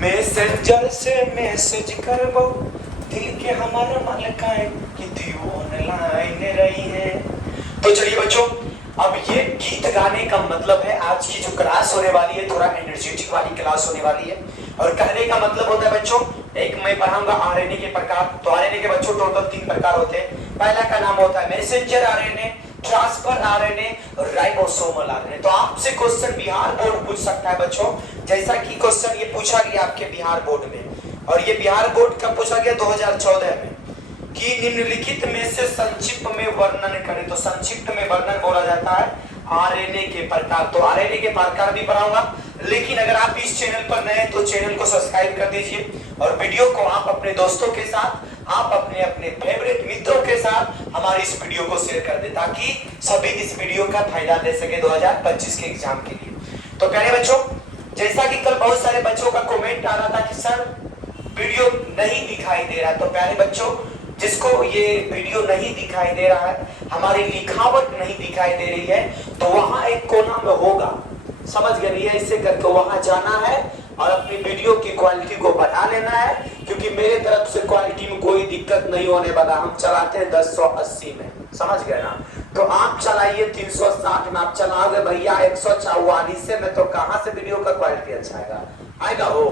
Messenger से message करबो दिल के हमारे मलकाए कि दियो ऑनलाइन रही है। तो चलिए बच्चों, अब ये गीत गाने का मतलब है आज की जो क्लास होने वाली है थोड़ा एनर्जेटिक वाली क्लास होने वाली है। और कहने का मतलब होता है बच्चों, एक मैं पढ़ाऊंगा आरएनए के प्रकार। तो आरएनए के बच्चों टोटल 3 प्रकार होते हैं। पहला का नाम होता है मैसेंजर आरएनए, ट्रांसफर आरएनए और राइबोसोमल आरएनए। तो आपसे क्वेश्चन बिहार बोर्ड पूछ सकता है बच्चों, जैसा कि क्वेश्चन ये पूछा गया आपके बिहार बोर्ड में। और ये बिहार बोर्ड का पूछा गया 2014 में कि निम्नलिखित में से संक्षिप्त में वर्णन करें। तो संक्षिप्त में वर्णन बोला जाता है आरएनए के प्रकार। तो आरएनए के प्रकार भी पढ़ाऊंगा, लेकिन अगर आप इस चैनल पर नए हैं तो चैनल को सब्सक्राइब कर दीजिए और वीडियो को आप अपने दोस्तों के साथ, आप अपने अपने फेवरेट मित्रों के साथ हमारे इस वीडियो को शेयर कर दें ताकि सभी इस वीडियो का फायदा ले सके 2025 के एग्जाम के लिए। तो प्यारे बच्चों, जैसा कि कल बहुत सारे बच्चों का कमेंट आ रहा था कि सर वीडियो नहीं दिखाई दे रहा, तो प्यारे बच्चों जिसको ये वीडियो नहीं दिखाई दे रहा है, हमारी लिखावट नहीं दिखाई दे रही है, तो वहां एक कोना में होगा, समझ गए, ऐसे करके वहां जाना है और अपनी वीडियो की क्वालिटी को बढ़ा लेना है, क्योंकि मेरे तरफ से क्वालिटी में कोई दिक्कत नहीं होने वाला। हम चलाते हैं 1080 में, समझ गए ना। तो आप चलाइए 360 में, आप चलाओगे भैया 144 से में, तो कहां से वीडियो का क्वालिटी अच्छा आएगा? आएगा हो?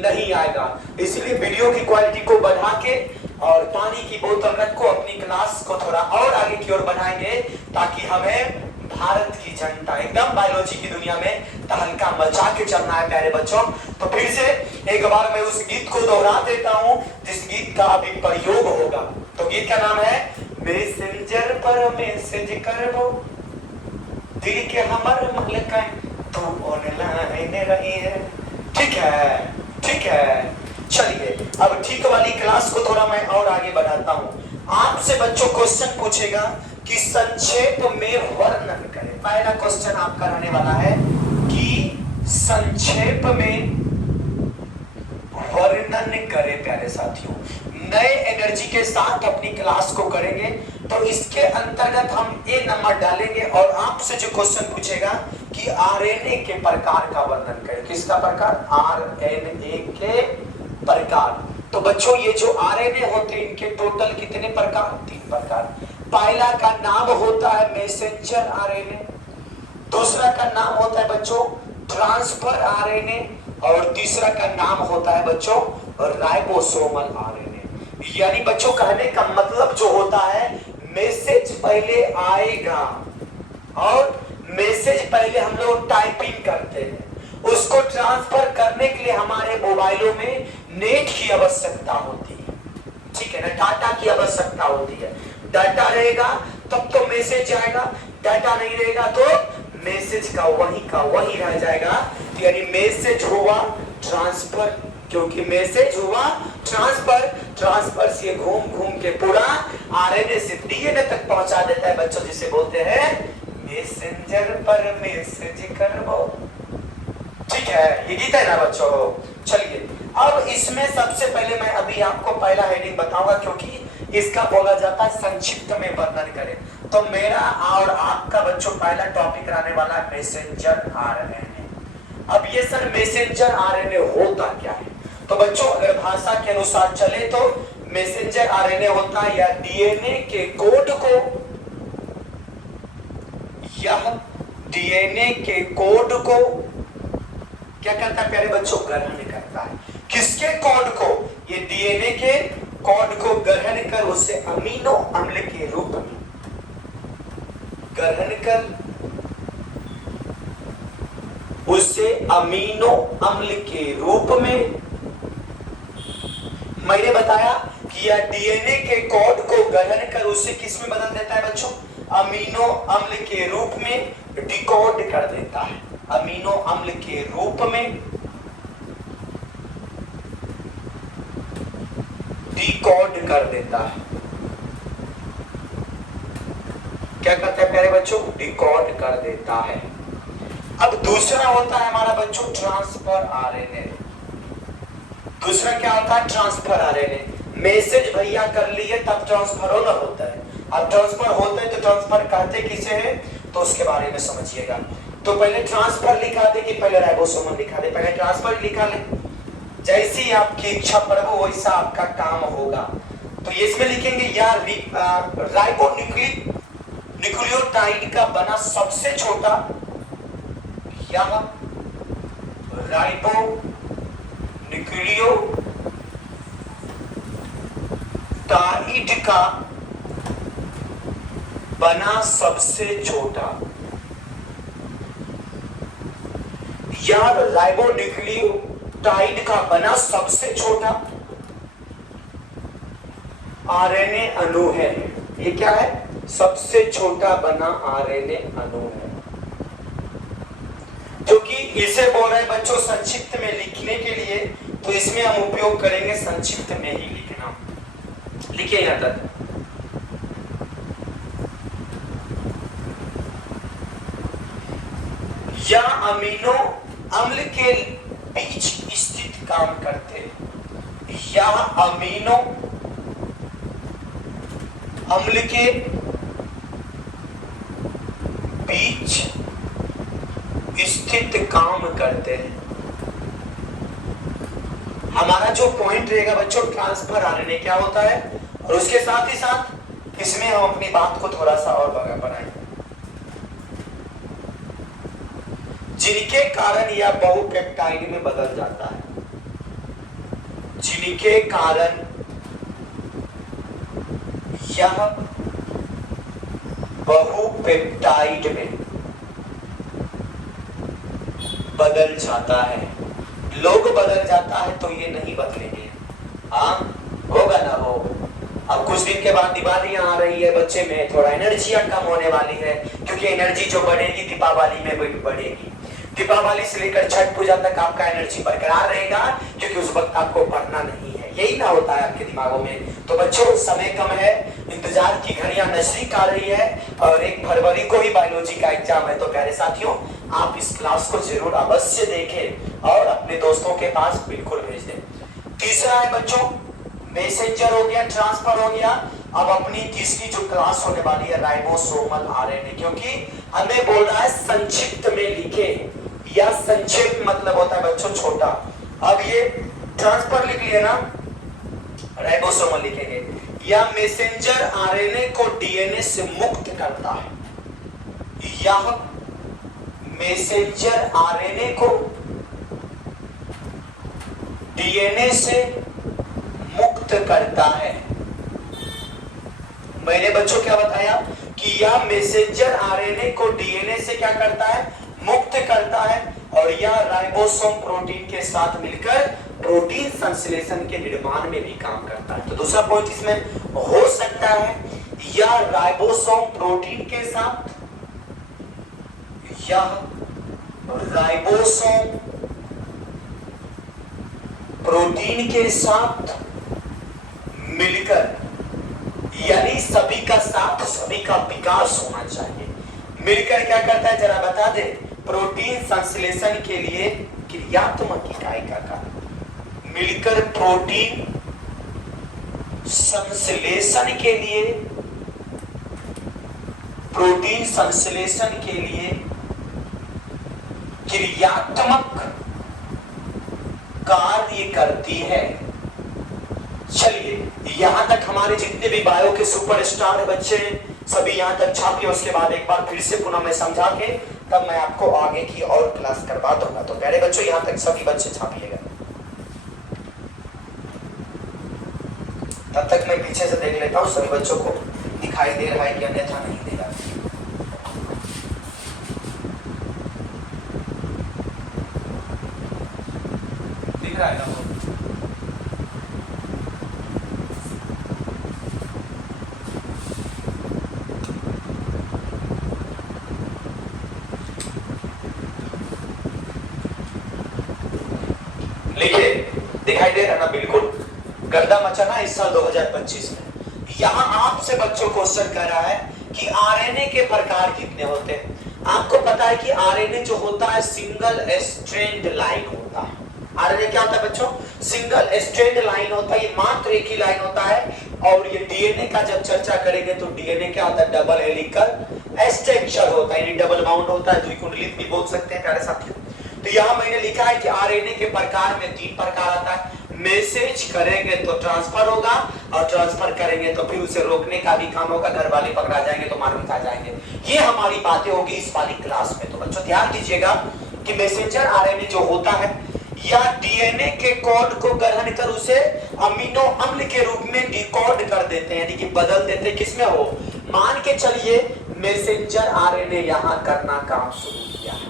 नहीं आएगा। इसलिए वीडियो की क्वालिटी को बढ़ा के और पानी की बोतल रखो, अपनी क्लास को थोड़ा और आगे की ओर बढ़ाएंगे ताकि हमें भारत की जनता एकदम बायोलॉजी की दुनिया में तहलका मचा के चलना है प्यारे बच्चों। तो फिर से एक बार मैं उस गीत को दोहरा देता हूं जिस गीत का अभी प्रयोग होगा। तो गीत का नाम है मैसेंजर पर मैसेज करबो दिल के हमर मलकाए तू ऑनलाइन रही है। ठीक है, ठीक है। चलिए अब ठीक वाली क्लास को थोड़ा मैं और आगे बढ़ाता हूं। आपसे बच्चों क्वेश्चन पूछेगा कि संक्षेप में वर्णन करें। पहला क्वेश्चन आपका रहने वाला है कि संक्षेप में वर्णन करें। प्यारे साथियों, नए एनर्जी के साथ अपनी क्लास को करेंगे, तो इसके अंतर्गत हम ए नंबर डालेंगे और आपसे जो क्वेश्चन पूछेगा कि आरएनए के प्रकार का वर्णन करें। किसका प्रकार? आरएनए के प्रकार। तो बच्चों ये जो आरएनए होते हैं इनके टोटल कितने प्रकार? 3 प्रकार। पहला का नाम होता है मैसेंजर आरएनए, दूसरा का नाम होता है बच्चों ट्रांसफर आरएनए और तीसरा का नाम होता है बच्चों राइबोसोमल आरएनए। यानी बच्चों कहने का मतलब जो होता है मैसेज पहले आएगा और मैसेज पहले हम लोग टाइपिंग करते हैं, उसको ट्रांसफर करने के लिए हमारे मोबाइलों में नेट की आवश्यकता होती है, ठीक है ना, डाटा की आवश्यकता होती है। डाटा रहेगा तब तो मैसेज जाएगा, डाटा नहीं रहेगा तो मैसेज का वही रह जाएगा। यानी मैसेज हुआ ट्रांसफर, क्योंकि मैसेज हुआ ट्रांसफर, ट्रांसफर से घूम घूम के पूरा आरएनए से डीएनए तक पहुंचा देता है बच्चों, जिसे बोलते हैं मैसेंजर पर मैसेज करबो। ठीक है, ये गीत है ना बच्चों। चलिए अब इसमें सबसे पहले मैं अभी आपको पहला हेडिंग बताऊंगा, क्योंकि इसका बोला जाता है संक्षिप्त में वर्णन करें। तो मेरा और आपका बच्चों पहला टॉपिक रहने वाला है मैसेंजर आरएनए। अब ये सर मैसेंजर आरएनए होता क्या है? तो बच्चों अगर भाषा के अनुसार चले तो मैसेंजर आरएनए होता है या डीएनए के कोड को, यह डीएनए के कोड को क्या करता है प्यारे बच्चों? ग्रहण करता है। किसके कोड को? ये डीएनए के कोड को ग्रहण कर उसे अमीनो अम्ल के रूप में ग्रहण कर उसे अमीनो अम्ल के रूप में, मैंने बताया कि यह डीएनए के कोड को ग्रहण कर उसे किस में बदल देता है बच्चों? अमीनो अम्ल के रूप में डिकोड कर देता है। अमीनो अम्ल के रूप में डिकोड कर देता है। क्या करता है प्यारे बच्चों? डिकोड कर देता है। अब दूसरा होता है हमारा बच्चों ट्रांसफर आरएनए। दूसरा क्या होता है? Transfer RNA. मैसेज भैया कर लिए तब ट्रांसफर होता है। अब ट्रांसफर होता है तो ट्रांसफर कहते किसे है तो उसके बारे में समझिएगा। तो पहले ट्रांसफर लिखा दे कि पहले राइबोसोमल लिखा दे? पहले ट्रांसफर लिखा ले। जैसी आपकी इच्छा प्रभु वैसा आपका काम होगा। तो ये इसमें लिखेंगे या न्यूक्लियोटाइड का बना सबसे छोटा या राइबो न्यूक्लियोटाइड का बना सबसे छोटा या राइबोन्यूक्लियोटाइड का बना सबसे छोटा आरएनए अणु है। ये क्या है? सबसे छोटा बना आरएनए अणु है। क्योंकि इसे बोल रहे बच्चों संक्षिप्त में लिखने के लिए, तो इसमें हम उपयोग करेंगे संक्षिप्त में ही लिखना। लिखिए यहां तक। या अमीनो अम्ल के बीच स्थित काम करते हैं। या अमीनो अम्ल के बीच स्थित काम करते हैं। हमारा जो पॉइंट रहेगा बच्चों ट्रांसफर आरएनए क्या होता है, और उसके साथ ही साथ इसमें हम अपनी बात को थोड़ा सा और बढ़ाएंगे। जिनके कारण यह बहुपेप्टाइड में बदल जाता है। जिनके कारण यह बहुपेप्टाइड में बदल जाता है। लोग बदल जाता है तो ये नहीं बदलेंगे। हाँ होगा ना हो। अब कुछ दिन के बाद दिवालियां आ रही है, बच्चे में थोड़ा एनर्जियां कम होने वाली है, क्योंकि एनर्जी जो बढ़ेगी दीपावली में बढ़ेगी। दीपावली से लेकर छठ पूजा तक आपका एनर्जी बरकरार रहेगा, क्योंकि उस वक्त आपको पढ़ना नहीं है। यही ना होता है आपके दिमागों में। तो बच्चों समय कम है, इंतजार की घड़ियां नजदीक आ रही है, और 1 फरवरी को ही बायोलॉजी का एग्जाम है। तो प्यारे साथियों आप इस क्लास को जरूर अवश्य देखें और अपने दोस्तों के पास बिल्कुल भेज दें। तीसरा है बच्चों मैसेंजर हो गया, ट्रांसफर हो गया। अब अपनी तीसरी जो क्लास होने वाली है राइबोसोमल आरएनए, क्योंकि हमें बोल रहा है संक्षिप्त में लिखे, या संक्षिप्त मतलब होता है बच्चों छोटा। अब ये ट्रांसफर लिख लिया ना, राइबोसोमल लिखेंगे। या मैसेंजर आरएनए को डीएनए से मुक्त करता है। यह मैसेंजर आरएनए को डीएनए से मुक्त करता है। मैंने बच्चों क्या बताया कि यह मैसेंजर आरएनए को डीएनए से क्या करता है? मुक्त करता है। और यह राइबोसोम प्रोटीन के साथ मिलकर प्रोटीन संश्लेषण के निर्माण में भी काम करता है। तो दूसरा पॉइंट इसमें हो सकता है, यह राइबोसोम प्रोटीन के साथ, यह राइबोसोम प्रोटीन के साथ मिलकर, यानी सभी का साथ सभी का विकास होना चाहिए, मिलकर क्या करता है जरा बता दे? प्रोटीन संश्लेषण के लिए क्रियात्मक इकाई का कार्य। मिलकर प्रोटीन संश्लेषण के लिए, प्रोटीन संश्लेषण के लिए क्रियात्मक कार्य करती है। चलिए यहां तक हमारे जितने भी बायो के सुपरस्टार है बच्चे, सभी यहां तक छापिए। उसके बाद एक बार फिर से पुनः मैं समझा के तब मैं आपको आगे की और क्लास करवा दूंगा। तो प्यारे बच्चों यहां तक सभी बच्चे छापिएगा। तब तक मैं पीछे से देख लेता हूं सभी बच्चों को दिखाई दे रहा है कि अन्यथा नहीं दे रहा। दिख रहा है ना? दिखाई दे रहा ना? बिल्कुल गर्दा मचा ना इस साल 2025 में। यहां आपसे बच्चों क्वेश्चन कर रहा है कि आरएनए के प्रकार कितने होते हैं। आपको पता है कि आरएनए जो होता है सिंगल स्ट्रैंड लाइन होता है। आरएनए क्या होता है बच्चों? सिंगल स्ट्रैंड लाइन होता है, ये मात्र एक ही लाइन होता है। और ये डीएनए का जब चर्चा करेंगे तो डीएनए क्या होता है? डबल हेलिकल स्ट्रक्चर होता है, यानी डबल बाउंड होता है, द्विकुंडलित भी बोल सकते हैं प्यारे साथियों। तो यहाँ मैंने लिखा है कि आरएनए के प्रकार में 3 प्रकार आता है। मैसेज करेंगे तो ट्रांसफर होगा, और ट्रांसफर करेंगे तो फिर उसे रोकने का भी काम होगा, घर वाले पकड़ा जाएंगे तो मार भी खा जाएंगे। ये हमारी बातें होगी इस वाली क्लास में। तो बच्चों ध्यान दीजिएगा कि मैसेंजर आरएनए जो होता है या डीएनए के कोड को ग्रहण कर उसे अमीनो अम्ल के रूप में डिकोड कर देते हैं, यानी कि बदल देते हैं। किसमें हो, मान के चलिए मैसेंजर आरएनए यहां करना काम शुरू किया है।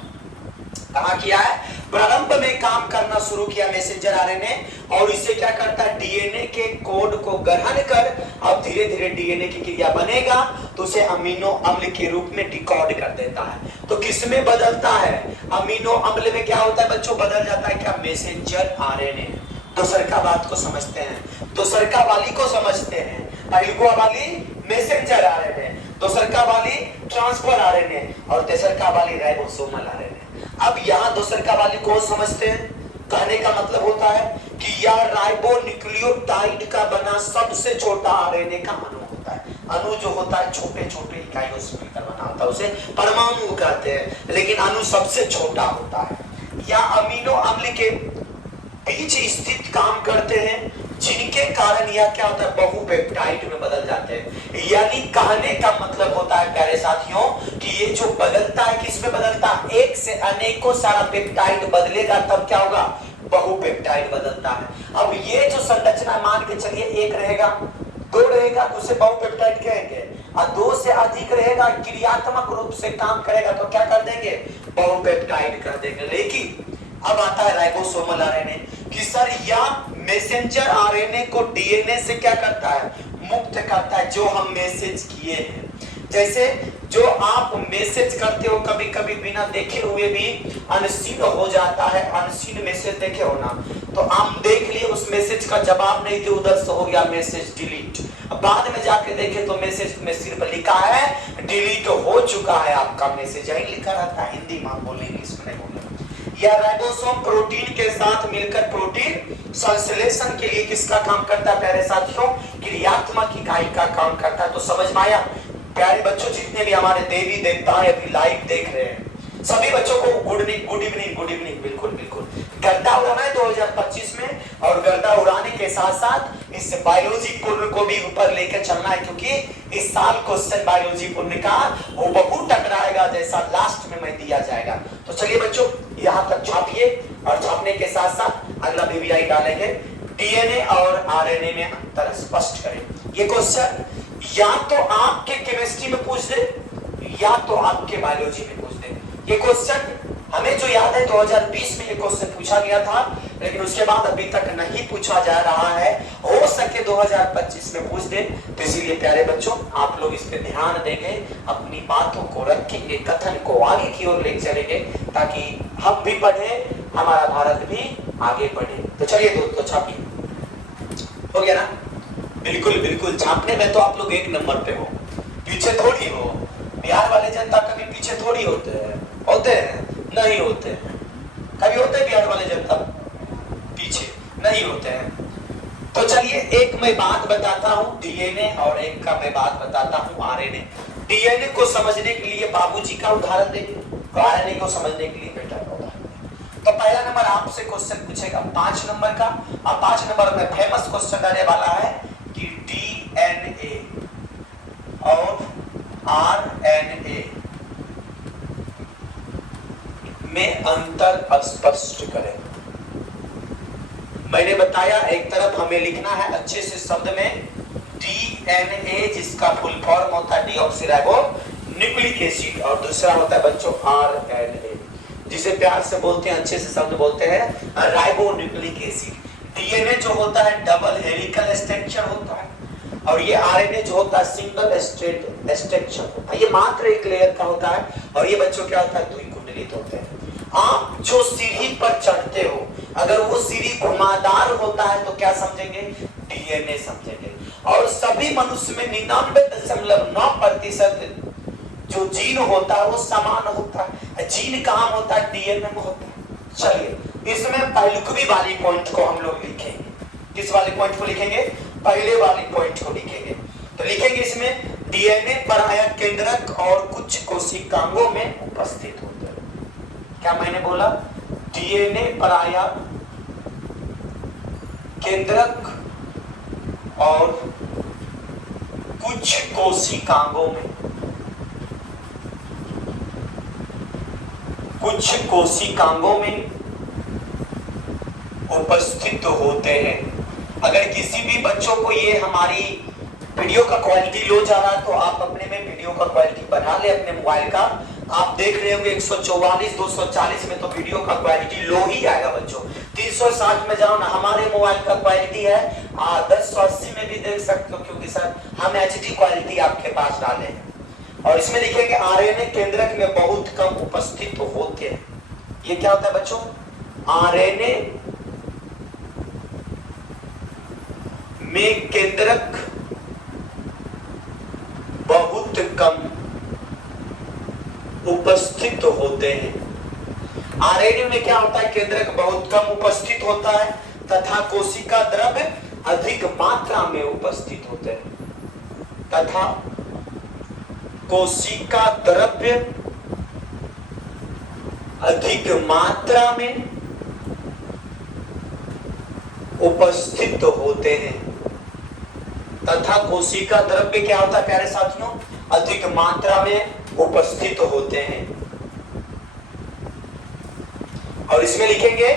कहां किया है, प्रारंभ में काम करना शुरू किया मैसेंजर आरएनए, और इसे क्या करता है, डीएनए के कोड को ग्रहण कर अब धीरे धीरे डीएनए की क्रिया बनेगा तो उसे अमीनो अम्ल के रूप में डिकोड कर देता है। तो किसमें बदलता है, अमीनो अम्ल में क्या होता है बच्चों, बदल जाता है क्या, मैसेंजर आरएनए। दोसरका बात को समझते हैं, दोसरका वाली को समझते हैं। पहलुआ वाली मैसेंजर आरएनए, दोसरका वाली ट्रांसफर आरएनए, और तेसरका वाली राइबोसोमल आरएनए। अब यहाँ दोसरका वाली को समझते हैं। कहने का मतलब होता है कि यह राइबोन्यूक्लियोटाइड का बना सबसे छोटा आरएनए का अणु होता है। अणु जो होता है छोटे छोटे इकाइयों से मिलकर बना होता है, उसे परमाणु कहते हैं, लेकिन अणु सबसे छोटा होता है। या अमीनो अम्ल के बीच स्थित काम करते हैं, जिनके कारण यह क्या होता है, बहुपेप्टाइड में बदल जाते हैं। यानी कहने का मतलब होता है प्यारे साथियों कि ये जो बदलता है, किस में बदलता है, एक से अनेकों सारा पेप्टाइड बदलेगा तब क्या होगा, बहुपेप्टाइड बदलता है। अब ये जो संरचना मान के चलिए एक रहेगा, 2 रहेगा तो उसे बहुपेप्टाइड कहेंगे, और 2 से अधिक रहेगा, क्रियात्मक रूप से काम करेगा तो क्या कर देंगे, बहुपेप्टाइड कर देंगे। लेकिन अब आता है राइबोसोमल आरएनए कि सर या मैसेंजर आरएनए को डीएनए से क्या करता है, मुक्त करता है जो हम मैसेज किए हैं। जैसे जो आप मैसेज करते हो कभी कभी बिना देखे हुए भी अनसीन हो जाता है, अनसीन मैसेज देखे हो ना, तो आप देख लिए उस मैसेज का जवाब नहीं दिए, उधर से हो गया मैसेज डिलीट। बाद में जाके देखे तो मैसेज में सिर्फ लिखा है डिलीट हो चुका है आपका मैसेज, यही लिखा रहता है। हिंदी में बोलेंगे, इसमें नहीं बोलेंगे। या राइबोसोम प्रोटीन के साथ मिलकर प्रोटीन संश्लेषण के लिए किसका काम करता है प्यारे साथियों, क्रियात्मक इकाई का काम करता है। तो समझ में आया प्यारे बच्चों, जितने भी हमारे देवी देवता हैं अभी लाइव देख रहे हैं, सभी बच्चों को गुड इवनिंग। बिल्कुल बिल्कुल गर्दा उड़ाना है 2025 में, और गर्दा उड़ाने के साथ साथ इस बायोलॉजी पूर्ण को भी ऊपर लेकर चलना है, क्योंकि इस साल क्वेश्चन बायोलॉजी पूर्ण का वो बहुत टकराएगा जैसा लास्ट में मैं दिया जाएगा। तो चलिए बच्चों यहाँ तक छापिए, और छापने के साथ साथ अगला बीबीआई डालेंगे, डीएनए और आरएनए में अंतर स्पष्ट करें। ये क्वेश्चन या तो आपके केमिस्ट्री में पूछ दे या तो आपके बायोलॉजी में पूछ दे। ये क्वेश्चन हमें जो याद है 2020 में ये क्वेश्चन पूछा गया था, लेकिन उसके बाद अभी तक नहीं पूछा जा रहा है। हो सके 2025 में पूछ दे। तो इसीलिए प्यारे बच्चों आप लोग इस पे ध्यान देंगे, अपनी बातों को रखेंगे, कथन को आगे की ओर ले चलेंगे, ताकि हम भी पढ़े, हमारा भारत भी आगे बढ़े। तो चलिए दोस्तों छापिए, हो गया ना, बिल्कुल बिल्कुल छापने में तो आप लोग 1 नंबर पे हो, पीछे थोड़ी हो। बिहार वाले जनता कभी पीछे थोड़ी होते हैं, नहीं होते हैं। कभी होते हैं बिहार वाले जनता पीछे, नहीं होते हैं। तो चलिए एक मैं बात बताता हूँ डीएनए, और एक का मैं बात बताता हूँ आरएनए। डीएनए को समझने के लिए बाबूजी का उदाहरण देंगे, आरएनए को समझने के लिए बेटा का उदाहरण। तो पहला नंबर आपसे क्वेश्चन पूछेगा 5 नंबर का, और 5 नंबर में फेमस क्वेश्चन रहने वाला है कि डीएनए और आरएनए में अंतर स्पष्ट करें। मैंने बताया एक तरफ हमें लिखना है अच्छे से शब्द में डीएनए, जिसका फुल फॉर्म होता है डीऑक्सीराइबो न्यूक्लिक एसिड, और दूसरा होता है बच्चों आरएनए, जिसे प्यार से बोलते हैं, अच्छे से शब्द बोलते हैं राइबो न्यूक्लिक एसिड। डीएनए जो होता है डबल हेलिकल स्ट्रक्चर होता है, और ये आरएनए जो होता है सिंगल स्ट्रैंड स्ट्रक्चर होता है। ये मात्र एक लेयर का होता है, और ये बच्चों क्या होता है, द्विकुंडलित होते हैं। आप जो सीढ़ी पर चढ़ते हो, अगर वो सीढ़ी घुमावदार होता है तो क्या समझेंगे, डीएनए समझेंगे। और सभी मनुष्य में 99.9% जो जीन होता है वो समान होता है। जीन कहाँ होता है, डीएनए में होता है। चलिए इसमें पहलुकवी वाली पॉइंट को हम लोग लिखेंगे। किस वाले पॉइंट को लिखेंगे, पहले वाली पॉइंट को लिखेंगे। तो लिखेंगे इसमें डीएनए परायक केंद्रक और कुछ कोशिकांगों में उपस्थित होते हैं। क्या मैंने बोला, डीएनए पर आया केंद्रक और कुछ कोशिकांगों में उपस्थित होते हैं। अगर किसी भी बच्चों को ये हमारी वीडियो का क्वालिटी लो जा रहा है तो आप अपने में वीडियो का क्वालिटी बढ़ा ले अपने मोबाइल का। आप देख रहे होंगे 144 240 में तो वीडियो का क्वालिटी लो ही आएगा बच्चों। 360 में जाओ ना, हमारे मोबाइल का क्वालिटी है 1080 में भी देख सकते हो, क्योंकि सर हम एचडी क्वालिटी आपके पास डाले हैं। और इसमें लिखेंगे आरएनए केंद्रक में बहुत कम उपस्थित होते हैं। ये क्या होता है बच्चों? आरएनए में केंद्रक बहुत कम उपस्थित होते हैं। आरएनए में क्या होता है? केंद्रक बहुत कम उपस्थित होता है तथा कोशिका द्रव्य अधिक मात्रा में उपस्थित होते हैं। तथा कोशिका द्रव्य अधिक मात्रा में उपस्थित होते हैं। तथा कोशिका द्रव्य क्या होता है प्यारे साथियों? अधिक मात्रा में उपस्थित होते हैं। और इसमें लिखेंगे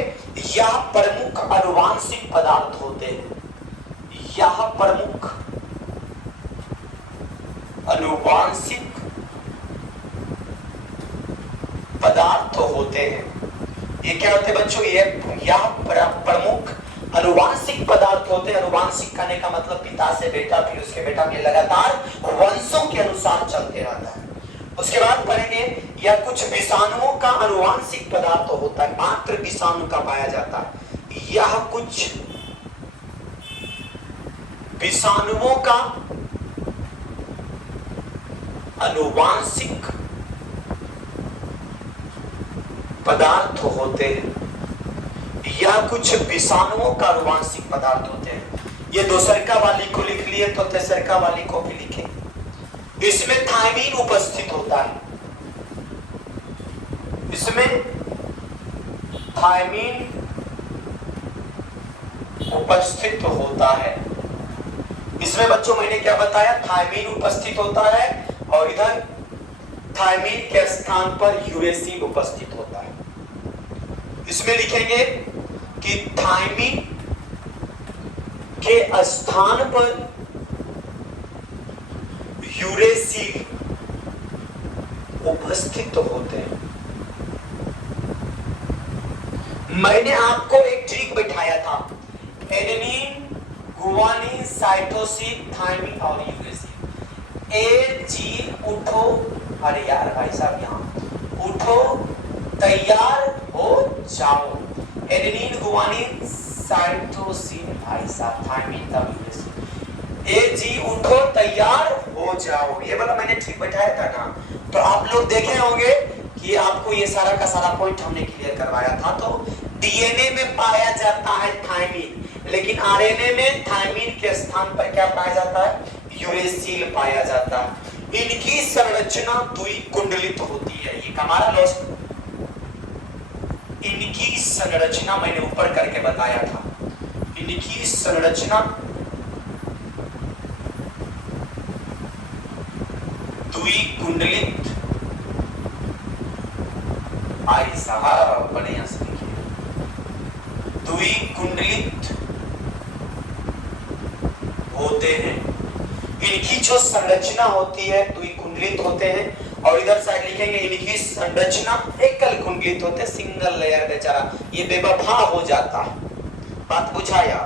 यह प्रमुख आनुवांशिक पदार्थ होते हैं। यह प्रमुख आनुवांशिक पदार्थ होते हैं। ये क्या होते हैं बच्चों? यह प्रमुख अनुवांशिक पदार्थ होते हैं। अनुवांशिक कहने का मतलब पिता से बेटा, फिर उसके बेटा के लगातार वंशों के अनुसार चलते रहता है। उसके बाद पढ़ेंगे यह कुछ विषाणुओं का अनुवांशिक पदार्थ होता है। मात्र विषाणु का पाया जाता है। यह कुछ विषाणुओं का अनुवांशिक पदार्थ होते हैं। यह कुछ विषाणुओं का अनुवांशिक पदार्थ होते हैं। ये दोसरका वाली को लिख लिए तो तेसरका वाली को भी लिखें। इसमें थायमीन उपस्थित होता है। इसमें थायमीन उपस्थित होता है। इसमें बच्चों मैंने क्या बताया? थायमीन उपस्थित होता है और इधर थायमीन के स्थान पर यूरेसिल उपस्थित होता है। इसमें लिखेंगे कि थायमीन के स्थान पर यूरेसिल उपस्थित होते हैं। मैंने आपको एक ट्रिक बैठाया था, एडेनिन, गुआनिन, साइटोसिन, थायमीन और यूरेसिल। ए जी उठो, अरे यार भाई साहब यहाँ उठो, तैयार हो जाओ। एडेनिन, गुआनिन, साइटोसिन, भाई साहब थायमीन तब यूरेसिल। ए जी उठो, तैयार हो जाओ, ये वाला मैंने ठीक बैठाया था ना। तो आप लोग देखे होंगे कि आपको ये सारा का सारा पॉइंट हमने क्लियर करवाया था। तो डीएनए में पाया जाता है थायमीन, लेकिन आरएनए में थायमीन के स्थान पर क्या पाया जाता है? यूरेसिल पाया जाता है। इनकी संरचना द्विकुंडलित होती है। ये हमारा लॉस, इनकी संरचना मैंने ऊपर करके बताया था। इनकी संरचना द्विकुंडलित, आई साहब बढ़िया से लिखिए, द्विकुंडलित होते हैं। इनकी जो संरचना होती है द्विकुंडलित होते हैं। और इधर साइड लिखेंगे इनकी संरचना एकल कुंडलित होते, सिंगल लेयर। बेचारा ये बेवफा हो जाता है। बात बुझाया?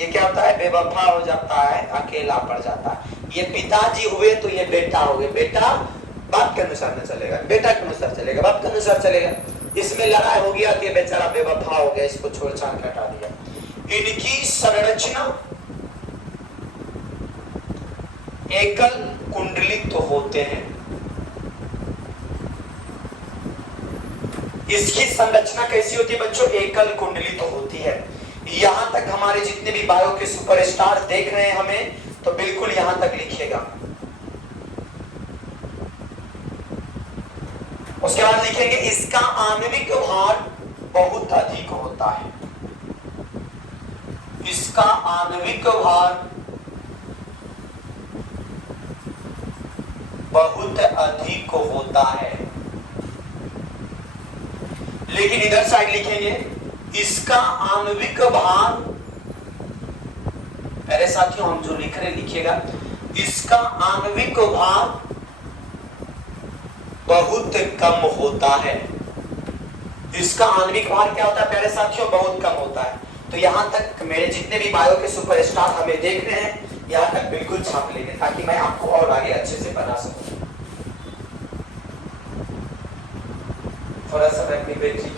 ये क्या होता है? बेवफा हो जाता है, अकेला पड़ जाता है। ये पिताजी हुए तो ये बेटा हो गए। बेटा बाप के अनुसार न चलेगा, बेटा के अनुसार चलेगा, बाप के अनुसार चलेगा। इसमें लड़ाई हो गया तो ये बेचारा बेवफा हो गया, इसको छोड़ छाड़ के हटा दिया। इनकी संरचना एकल कुंडलित तो होते हैं। इसकी संरचना कैसी होती है बच्चों? एकल कुंडलित तो होती है। यहां तक हमारे जितने भी बायो के सुपरस्टार देख रहे हैं हमें, तो बिल्कुल यहां तक लिखिएगा। उसके बाद लिखेंगे इसका आणविक भार बहुत अधिक होता है। इसका आणविक भार बहुत अधिक होता है। लेकिन इधर साइड लिखेंगे इसका आणविक भार, अरे साथियों हम जो लिख रहे लिखिएगा इसका आणविक भार बहुत कम होता है। इसका आणविक भार क्या होता है प्यारे साथियों? बहुत कम होता है। तो यहां तक मेरे जितने भी बायो के सुपरस्टार हमें देख रहे हैं यहां तक बिल्कुल छाप लेंगे ताकि मैं आपको और आगे अच्छे से बना सकूं। थोड़ा सा मैं अपनी बैटरी